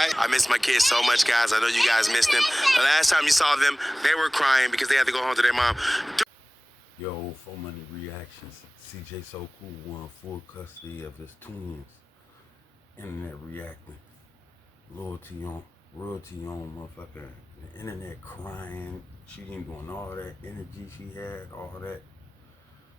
right? I miss my kids so much, guys. I know you guys missed them. The last time you saw them, they were crying because they had to go home to their mom. Yo, For Money Reactions. CJ So Cool won full custody of his twins. Internet reacting. Royalty on motherfucker. The internet crying. She ain't doing all that energy she had, all that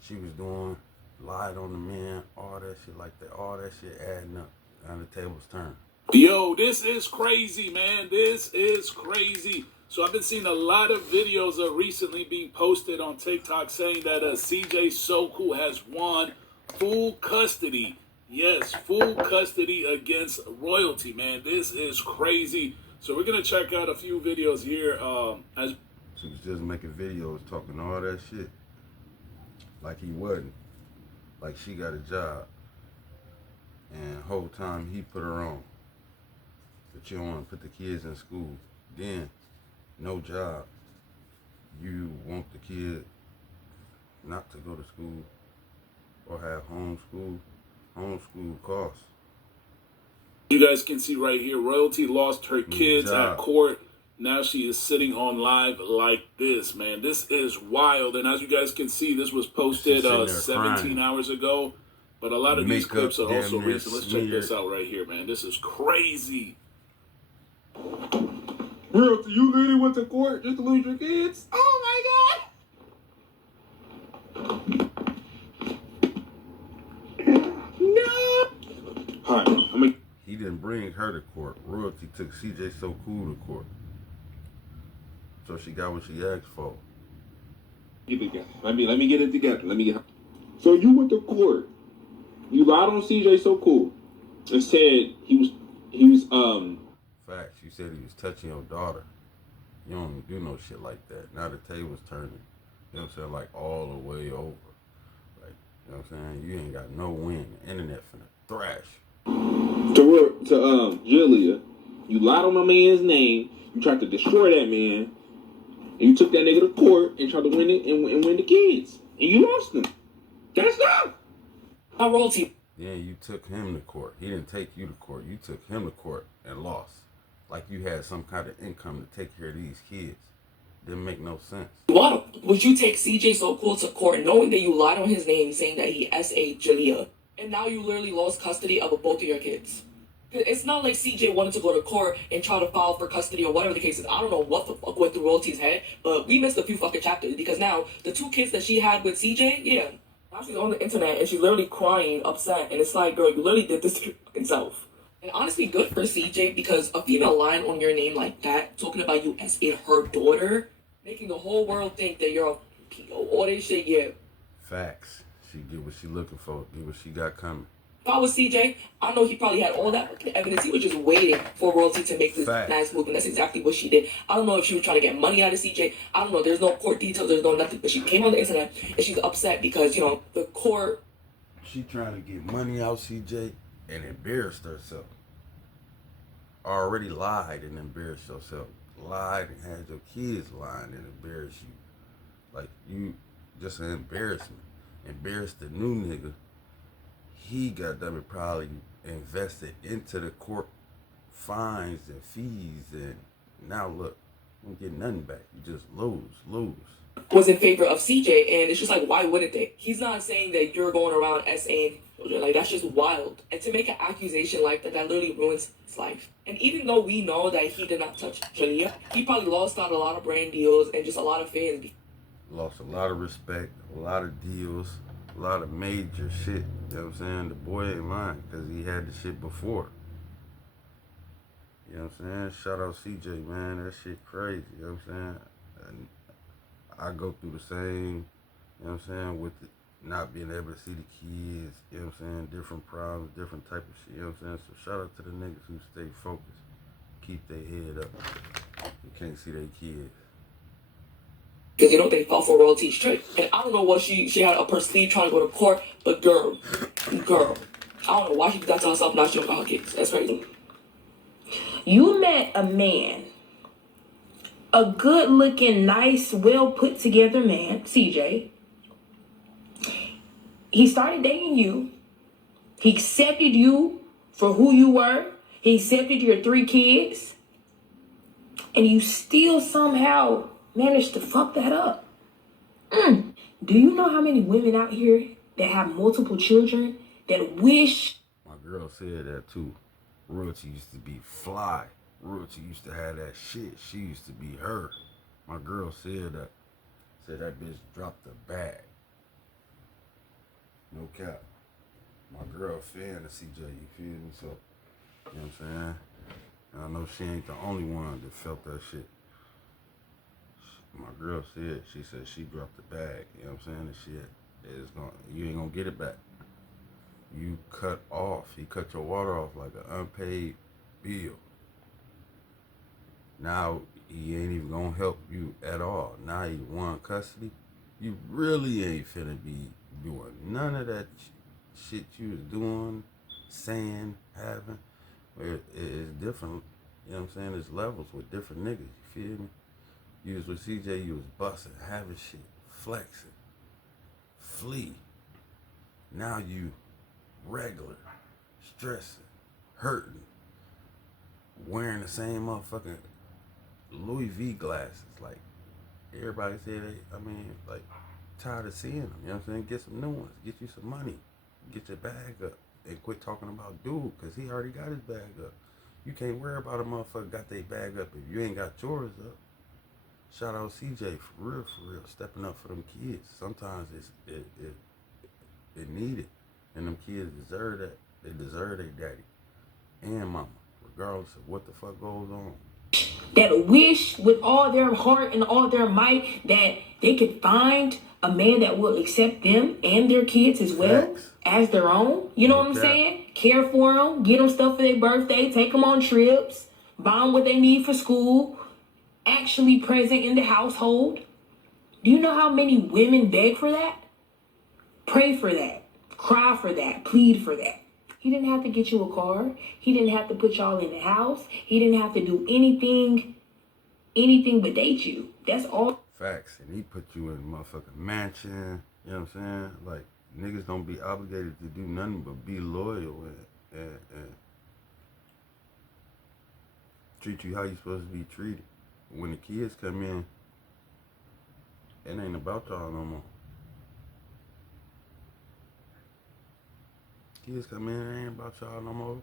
she was doing, lied on the man, all that shit like that. All that shit adding up. And the tables turned. Yo, this is crazy, man. This is crazy. So I've been seeing a lot of videos recently being posted on TikTok saying that CJ So Cool has won full custody. Yes, full custody against Royalty, man. This is crazy. So we're going to check out a few videos here. As she was just making videos talking all that shit. Like he wasn't. Like she got a job. And the whole time he put her on. But you don't want to put the kids in school. Then, no job. You want the kid not to go to school or have homeschool. Homeschool costs. You guys can see right here, Royalty lost her kids at court. Now she is sitting on live like this, man. This is wild. And as you guys can see, this was posted 17 hours ago. But a lot of these clips are also recent. Let's check this out right here, man. This is crazy. Royalty, you literally went to court just to lose your kids? Oh my God! No! Hi, He didn't bring her to court. Royalty took CJ So Cool to court. So she got what she asked for. Get it together. Let me get it together. So you went to court. You lied on CJ So Cool and said he was Facts. You said he was touching your daughter. You don't do no shit like that. Now the table's turning. You know what I'm saying? Like all the way over. Like, you know what I'm saying? You ain't got no win. The internet finna thrash. To Julia, you lied on my man's name. You tried to destroy that man. And you took that nigga to court and tried to win it and win the kids. And you lost them. That's not Royalty. Yeah, you took him to court. He didn't take you to court. You took him to court and lost. Like you had some kind of income to take care of these kids. Didn't make no sense. Why would you take CJ So Cool to court knowing that you lied on his name saying that he S.A. Jalea? And now you literally lost custody of both of your kids. It's not like CJ wanted to go to court and try to file for custody or whatever the case is. I don't know what the fuck went through Royalty's head, but we missed a few fucking chapters because now the two kids that she had with CJ, yeah, now she's on the internet and she's literally crying, upset, and it's like, girl, you literally did this to your fucking self. And honestly, good for CJ because a female lying on your name like that, talking about you as in her daughter, making the whole world think that you're a PO, all this shit, yeah. Facts. She get what she looking for. Get what she got coming. If I was CJ, I know he probably had all that evidence. He was just waiting for Royalty to make this nice move, and that's exactly what she did. I don't know if she was trying to get money out of CJ. I don't know. There's no court details. There's no nothing. But she came on the internet, and she's upset because, you know, the court... She trying to get money out CJ and embarrassed herself. Already lied and embarrassed herself. Lied and had your kids lying and embarrassed you. Like, you just an embarrassment. Embarrassed the new nigga. He probably invested into the court fines and fees, and now look, you don't get nothing back. You just lose. Was in favor of CJ, and it's just like, why wouldn't they? He's not saying that you're going around saying, like, that's just wild. And to make an accusation like that, that literally ruins his life. And even though we know that he did not touch Jalea, he probably lost out a lot of brand deals and just a lot of fans. Lost a lot of respect, a lot of deals, a lot of major shit. You know what I'm saying? The boy ain't lying because he had the shit before. You know what I'm saying? Shout out CJ, man. That shit crazy. You know what I'm saying? And I go through the same, you know what I'm saying, with not being able to see the kids, you know what I'm saying? Different problems, different type of shit, you know what I'm saying? So shout out to the niggas who stay focused, keep their head up. You can't see their kids. Because, you know, they fought for Royalty straight. And I don't know what she had up her sleeve trying to go to court, but girl, I don't know why she did that to herself, now she don't got her kids. That's crazy. You met a man, a good-looking, nice, well-put-together man, CJ. He started dating you. He accepted you for who you were. He accepted your 3 kids. And you still somehow managed to fuck that up. Do you know how many women out here that have multiple children that wish... My girl said that too. Royalty used to be fly. Royalty used to have that shit. She used to be her. My girl said that. Said that bitch dropped the bag. No cap. My girl fan of CJ, you feel me? So, you know what I'm saying? And I know she ain't the only one that felt that shit. My girl said, she said she dropped the bag. You know what I'm saying? The shit is you ain't gonna get it back. You cut off. He cut your water off like an unpaid bill. Now he ain't even gonna help you at all. Now you want custody. You really ain't finna be doing none of that shit you was doing, saying, having. It's different. You know what I'm saying? There's levels with different niggas. You feel me? You was with CJ, you was busting, having shit, flexing, flee. Now you regular, stressing, hurting, wearing the same motherfucking Louis V glasses. Like, everybody say like, tired of seeing them. You know what I'm saying? Get some new ones. Get you some money. Get your bag up. And quit talking about dude, because he already got his bag up. You can't worry about a motherfucker got their bag up if you ain't got yours up. Shout out CJ, for real, stepping up for them kids. Sometimes it needed. And them kids deserve that. They deserve their daddy and mama, regardless of what the fuck goes on. That wish with all their heart and all their might that they could find a man that will accept them and their kids as well. Facts. As their own. You know what I'm saying? Care for them, get them stuff for their birthday, take them on trips, buy them what they need for school, actually present in the household. Do you know how many women beg for that? Pray for that. Cry for that. Plead for that. He didn't have to get you a car. He didn't have to put y'all in the house. He didn't have to do anything but date you. That's all. Facts. And he put you in a motherfucking mansion. You know what I'm saying? Like, niggas don't be obligated to do nothing but be loyal and treat you how you supposed to be treated. When the kids come in, it ain't about y'all no more. Kids come in, it ain't about y'all no more.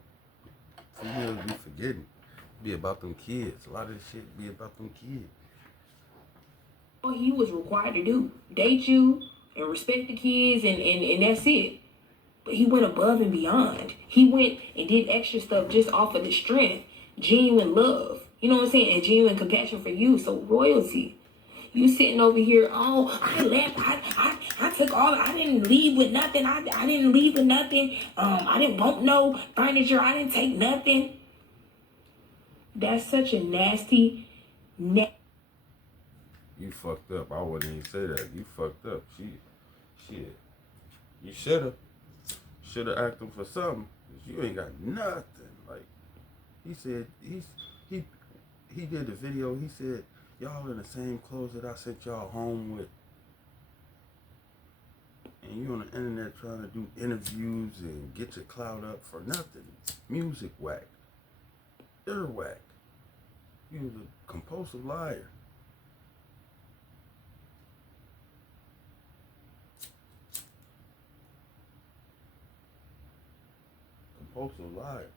Females be forgetting. Be about them kids. A lot of this shit be about them kids. All he was required to do, date you and respect the kids, and that's it. But he went above and beyond. He went and did extra stuff just off of the strength, genuine love, you know what I'm saying, and genuine compassion for you. So royalty, you sitting over here, oh, I left, I took all, I didn't leave with nothing, I didn't leave with nothing, I didn't want no furniture, I didn't take nothing. That's such a nasty, You fucked up. I wouldn't even say that. You fucked up. Shit. You shoulda asked him for something. 'Cause you ain't got nothing. Like, he said, he did the video. He said, y'all in the same clothes that I sent y'all home with. And you on the internet trying to do interviews and get your clout up for nothing. Music whack. Ear whack. You was a compulsive liar. Compulsive liar.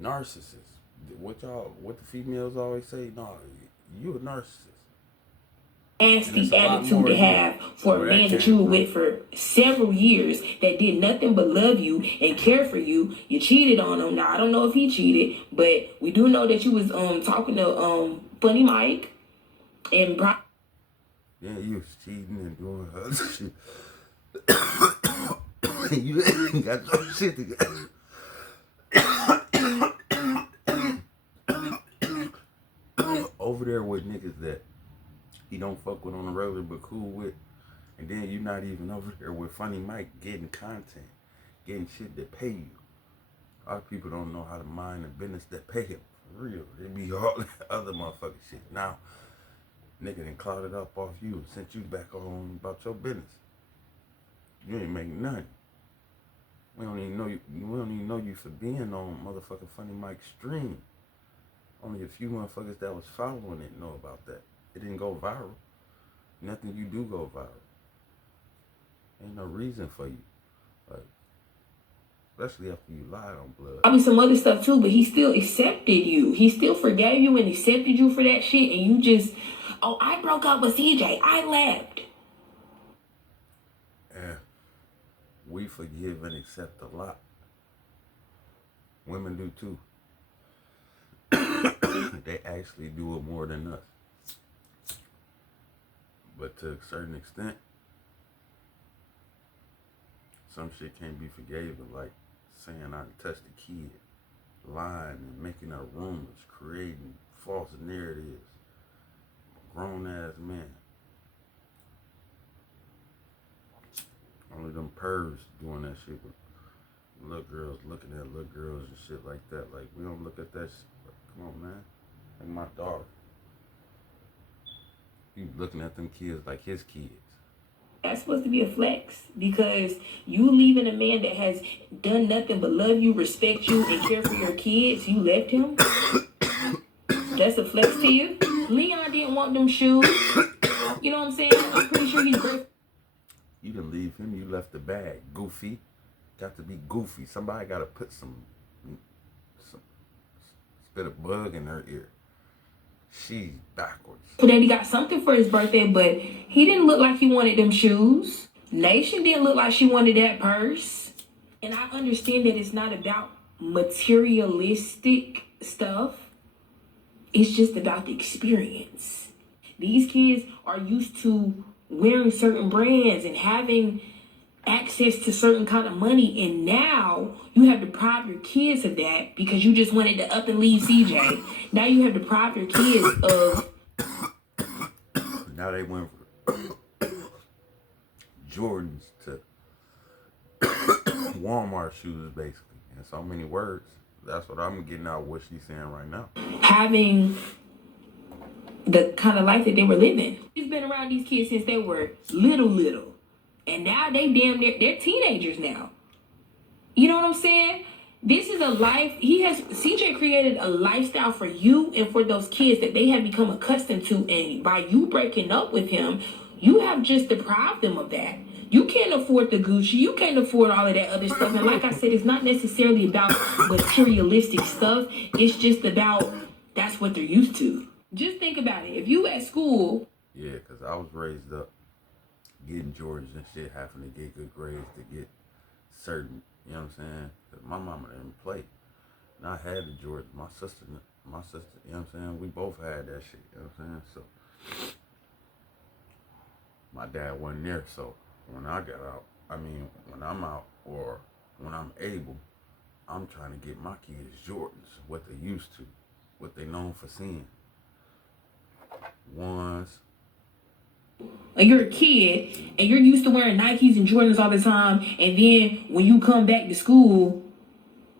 Narcissist. What the females always say? No, you a narcissist. Nasty attitude to have for a man that you were with for several years that did nothing but love you and care for you. You cheated on him. Now I don't know if he cheated, but we do know that you was talking to Funny Mike and yeah, you was cheating and doing other shit. You ain't got your shit together. Over there with niggas that he don't fuck with on the regular but cool with, and then you not even over there with Funny Mike getting content, getting shit that pay you. A lot of people don't know how to mind the business that pay him. For real. It be all that other motherfucking shit. Now, nigga done clouded up off you and sent you back on about your business. You ain't making nothing. We don't even know you. We don't even know you for being on motherfucking Funny Mike stream. Only a few motherfuckers that was following it know about that. It didn't go viral. Nothing you do go viral. Ain't no reason for you. Like, especially after you lied on Blood. Probably some other stuff too, but he still accepted you. He still forgave you and accepted you for that shit. And you just, oh, I broke up with CJ. I left. And we forgive and accept a lot. Women do too. They actually do it more than us. But to a certain extent, some shit can't be forgiven, like saying I touched a kid, lying and making up rumors, creating false narratives. Grown ass man. Only them pervs doing that shit with little girls, looking at little girls and shit like that. Like, we don't look at that shit. Like, come on, man. Like my daughter. He looking at them kids like his kids. That's supposed to be a flex because you leaving a man that has done nothing but love you, respect you, and care for your kids. You left him. That's a flex to you. Leon didn't want them shoes. You know what I'm saying? I'm pretty sure he's great. You didn't leave him. You left the bag. Goofy. Got to be goofy. Somebody got to put some spit a bug in her ear. She's backwards. Daddy got something for his birthday, but he didn't look like he wanted them shoes. Nation didn't look like she wanted that purse. And I understand that it's not about materialistic stuff. It's just about the experience. These kids are used to wearing certain brands and having access to certain kind of money, and now you have deprived your kids of that because you just wanted to up and leave CJ. Now you have deprived your kids of. Now they went from Jordans to Walmart shoes, basically. In so many words. That's what I'm getting out of what she's saying right now. Having the kind of life that they were living. He's been around these kids since they were little. And now they damn near, they're teenagers now. You know what I'm saying? This is a life, CJ created a lifestyle for you and for those kids that they have become accustomed to. And by you breaking up with him, you have just deprived them of that. You can't afford the Gucci. You can't afford all of that other stuff. And like I said, it's not necessarily about materialistic stuff. It's just about, that's what they're used to. Just think about it. If you at school. Yeah, because I was raised up getting Jordans and shit, having to get good grades to get certain, you know what I'm saying? Because my mama didn't play. And I had the Jordans. My sister, you know what I'm saying? We both had that shit, you know what I'm saying? So, my dad wasn't there, so when I got out, when I'm out or when I'm able, I'm trying to get my kids Jordans, what they used to, what they known for seeing. Ones. You're a kid and you're used to wearing Nikes and Jordans all the time, and then when you come back to school,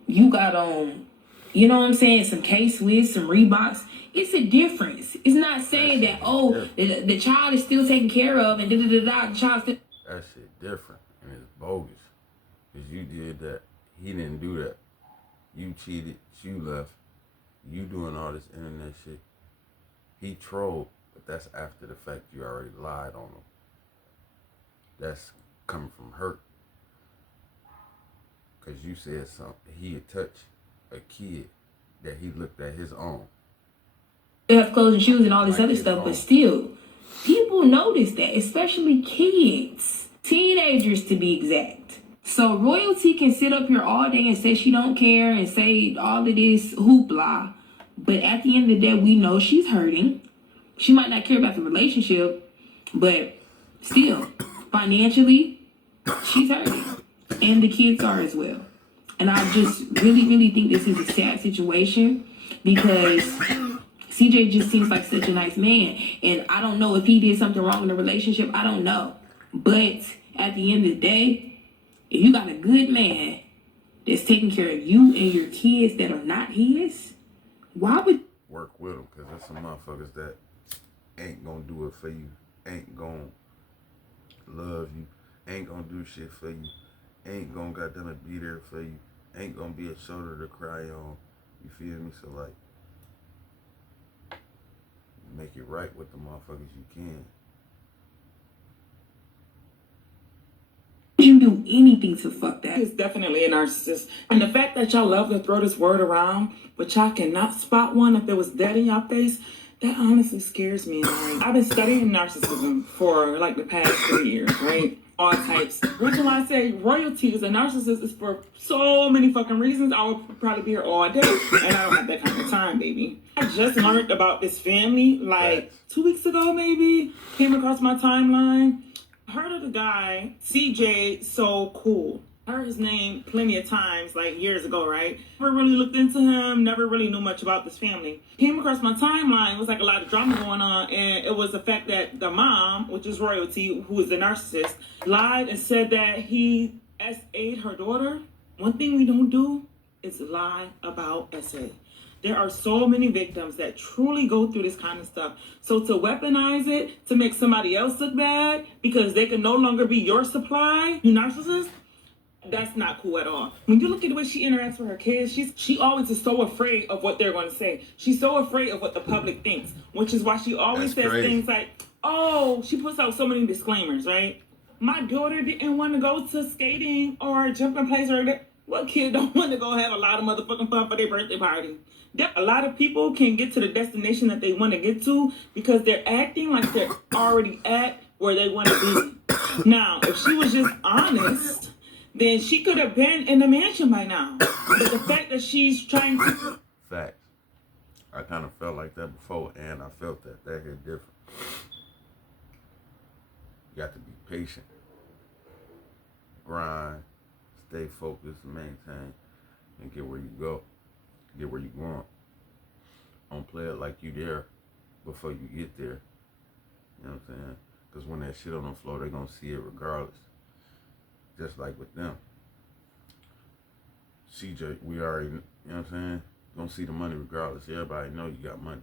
you got on, you know what I'm saying, some K-Swiss, some Reeboks. It's a difference. It's not saying that the child is still taken care of and the child still. That shit different and it's bogus. Cause you did that. He didn't do that. You cheated. You left. You doing all this internet shit. He trolled, but that's after the fact you already lied on him. That's coming from hurt. Cause you said something. He had touched a kid that he looked at his own. They have clothes and shoes and all this other stuff, but still, people notice that, especially kids, teenagers to be exact. So royalty can sit up here all day and say she don't care and say all of this hoopla, but at the end of the day, we know she's hurting. She might not care about the relationship, but still, financially, she's hurting, and the kids are as well. And I just really think this is a sad situation because CJ just seems like such a nice man. And I don't know if he did something wrong in the relationship. I don't know. But at the end of the day, if you got a good man that's taking care of you and your kids that are not his, why would... Work with them, because there's some motherfuckers that ain't gonna do it for you, ain't gonna love you, ain't gonna do shit for you, ain't gonna goddamn it be there for you. Ain't gonna be a shoulder to cry on. You feel me? So like, make it right with the motherfuckers you can. You do anything to fuck that. He's definitely a narcissist. And the fact that y'all love to throw this word around, but y'all cannot spot one if it was dead in y'all face, that honestly scares me. Like, I've been studying narcissism for like the past 3 years, right? All types. The reason why I say royalty is a narcissist is for so many fucking reasons. I would probably be here all day, and I don't have that kind of time, baby. I just learned about this family like 2 weeks ago, maybe. Came across my timeline. Heard of the guy, CJ So Cool. Heard his name plenty of times, like years ago, right? Never really looked into him, never really knew much about this family. Came across my timeline, it was like a lot of drama going on, and it was the fact that the mom, which is royalty, who is the narcissist, lied and said that he SA'd her daughter. One thing we don't do is lie about SA. There are so many victims that truly go through this kind of stuff. So to weaponize it, to make somebody else look bad, because they can no longer be your supply, you narcissist, that's not cool at all. When you look at the way she interacts with her kids, she always is so afraid of what they're going to say. She's so afraid of what the public thinks, which is why she always says things like, oh, she puts out so many disclaimers, right? My daughter didn't want to go to skating or jumping place or that. What kid don't want to go have a lot of motherfucking fun for their birthday party? A lot of people can get to the destination that they want to get to because they're acting like they're already at where they want to be. Now, if she was just honest, then she could have been in the mansion by now. But the fact that she's trying to... Facts. I kind of felt like that before, and I felt that. That hit different. You got to be patient. Grind. Stay focused, maintain, and get where you go. Get where you going. Don't play it like you there before you get there. You know what I'm saying? Because when that shit on the floor, they're going to see it regardless. Just like with them. CJ, we already, you know what I'm saying? Going to see the money regardless. Everybody know you got money.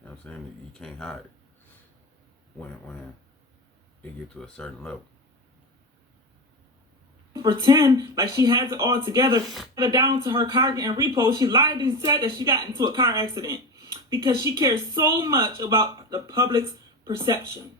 You know what I'm saying? You can't hide it when it get to a certain level. Pretend like she has it all together. Down to her car getting repoed, she lied and said that she got into a car accident because she cares so much about the public's perception,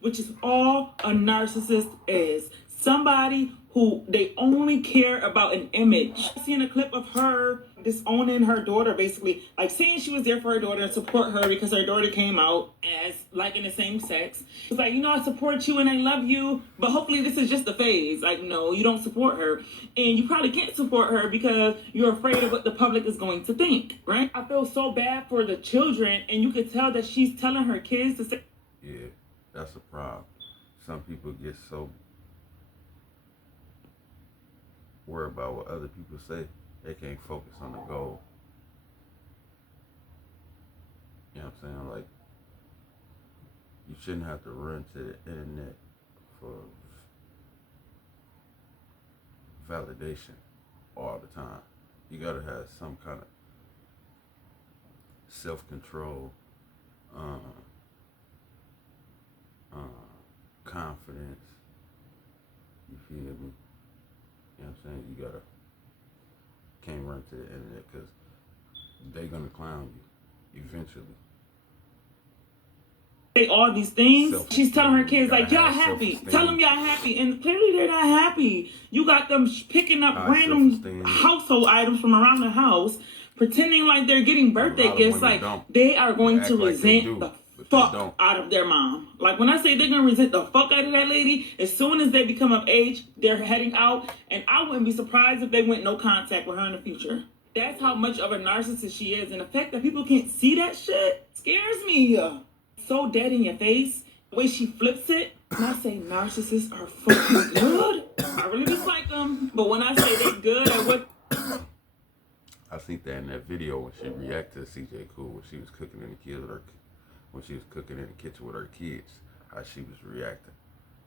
which is all a narcissist is. Somebody who they only care about an image. I seen a clip of her disowning her daughter, basically, like saying she was there for her daughter and support her because her daughter came out as liking the same sex. It's like, you know, I support you and I love you, but hopefully this is just a phase. Like, no, you don't support her. And you probably can't support her because you're afraid of what the public is going to think, right? I feel so bad for the children, and you could tell that she's telling her kids to say... Yeah, that's a problem. Some people get so worried about what other people say, they can't focus on the goal. You know what I'm saying? Like, you shouldn't have to run to the internet for validation all the time. You gotta have some kind of self-control, confidence. You feel me? You know what I'm saying? You can't run to the internet because they're gonna clown you eventually. All these things. She's telling her kids, like, y'all happy. Tell them y'all happy. And clearly they're not happy. You got them picking up random household items from around the house, pretending like they're getting birthday gifts. Like, they are going to resent the fuck out of their mom. Like, when I say they're going to resent the fuck out of that lady, as soon as they become of age, they're heading out. And I wouldn't be surprised if they went no contact with her in the future. That's how much of a narcissist she is. And the fact that people can't see that shit scares me. So dead in your face, the way she flips it. When I say narcissists are fucking good, I really dislike them. But when I say they're good at what... I think that in that video when she reacted to CJ Cool, when she was cooking in the kids with her, when she was cooking in the kitchen with her kids, how she was reacting.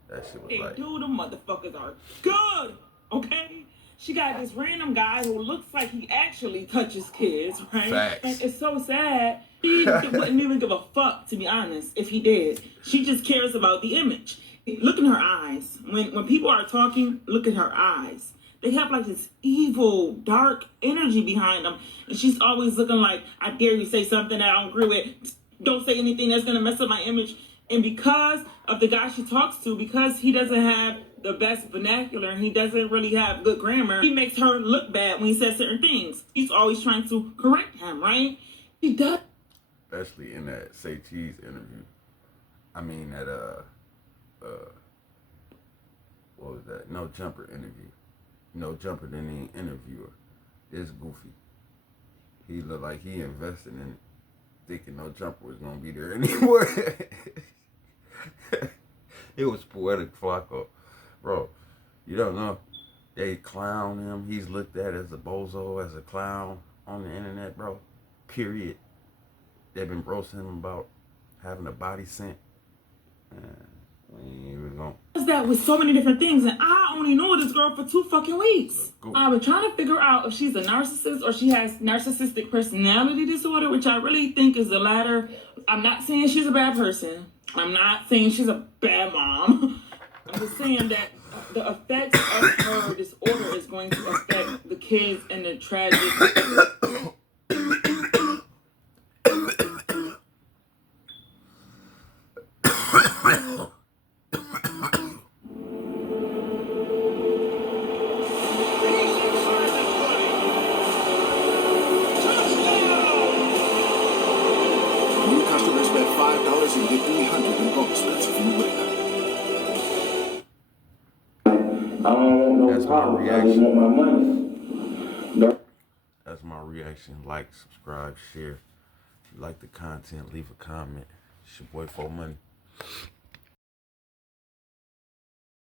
That shit was like... Dude, the motherfuckers are good, okay? She got this random guy who looks like he actually touches kids, right? Facts. And it's so sad. She wouldn't even give a fuck, to be honest, if he did. She just cares about the image. Look in her eyes. When people are talking, look at her eyes. They have like this evil, dark energy behind them. And she's always looking like, I dare you say something that I don't agree with. Don't say anything that's going to mess up my image. And because of the guy she talks to, because he doesn't have the best vernacular and he doesn't really have good grammar, he makes her look bad when he says certain things. He's always trying to correct him, right? He does. Especially in that Say Cheese interview. I mean, that, what was that? No Jumper interview. No Jumper than the interviewer. It's goofy. He looked like he invested in it, thinking No Jumper was gonna be there anymore. It was poetic, Flacco. Bro, you don't know. They clown him. He's looked at as a bozo, as a clown on the internet, bro. Period. They've been roasting him about having a body scent. We ain't gonna. That with so many different things, and I only know this girl for 2 fucking weeks. I've been trying to figure out if she's a narcissist or she has narcissistic personality disorder, which I really think is the latter. I'm not saying she's a bad person. I'm not saying she's a bad mom. I'm just saying that the effects of her disorder is going to affect the kids and the tragic. New customers bet $5 and get $300 in bonus bets if you win. That's my reaction. That's my reaction. Like, subscribe, share. If you like the content, leave a comment. It's your boy 4Money.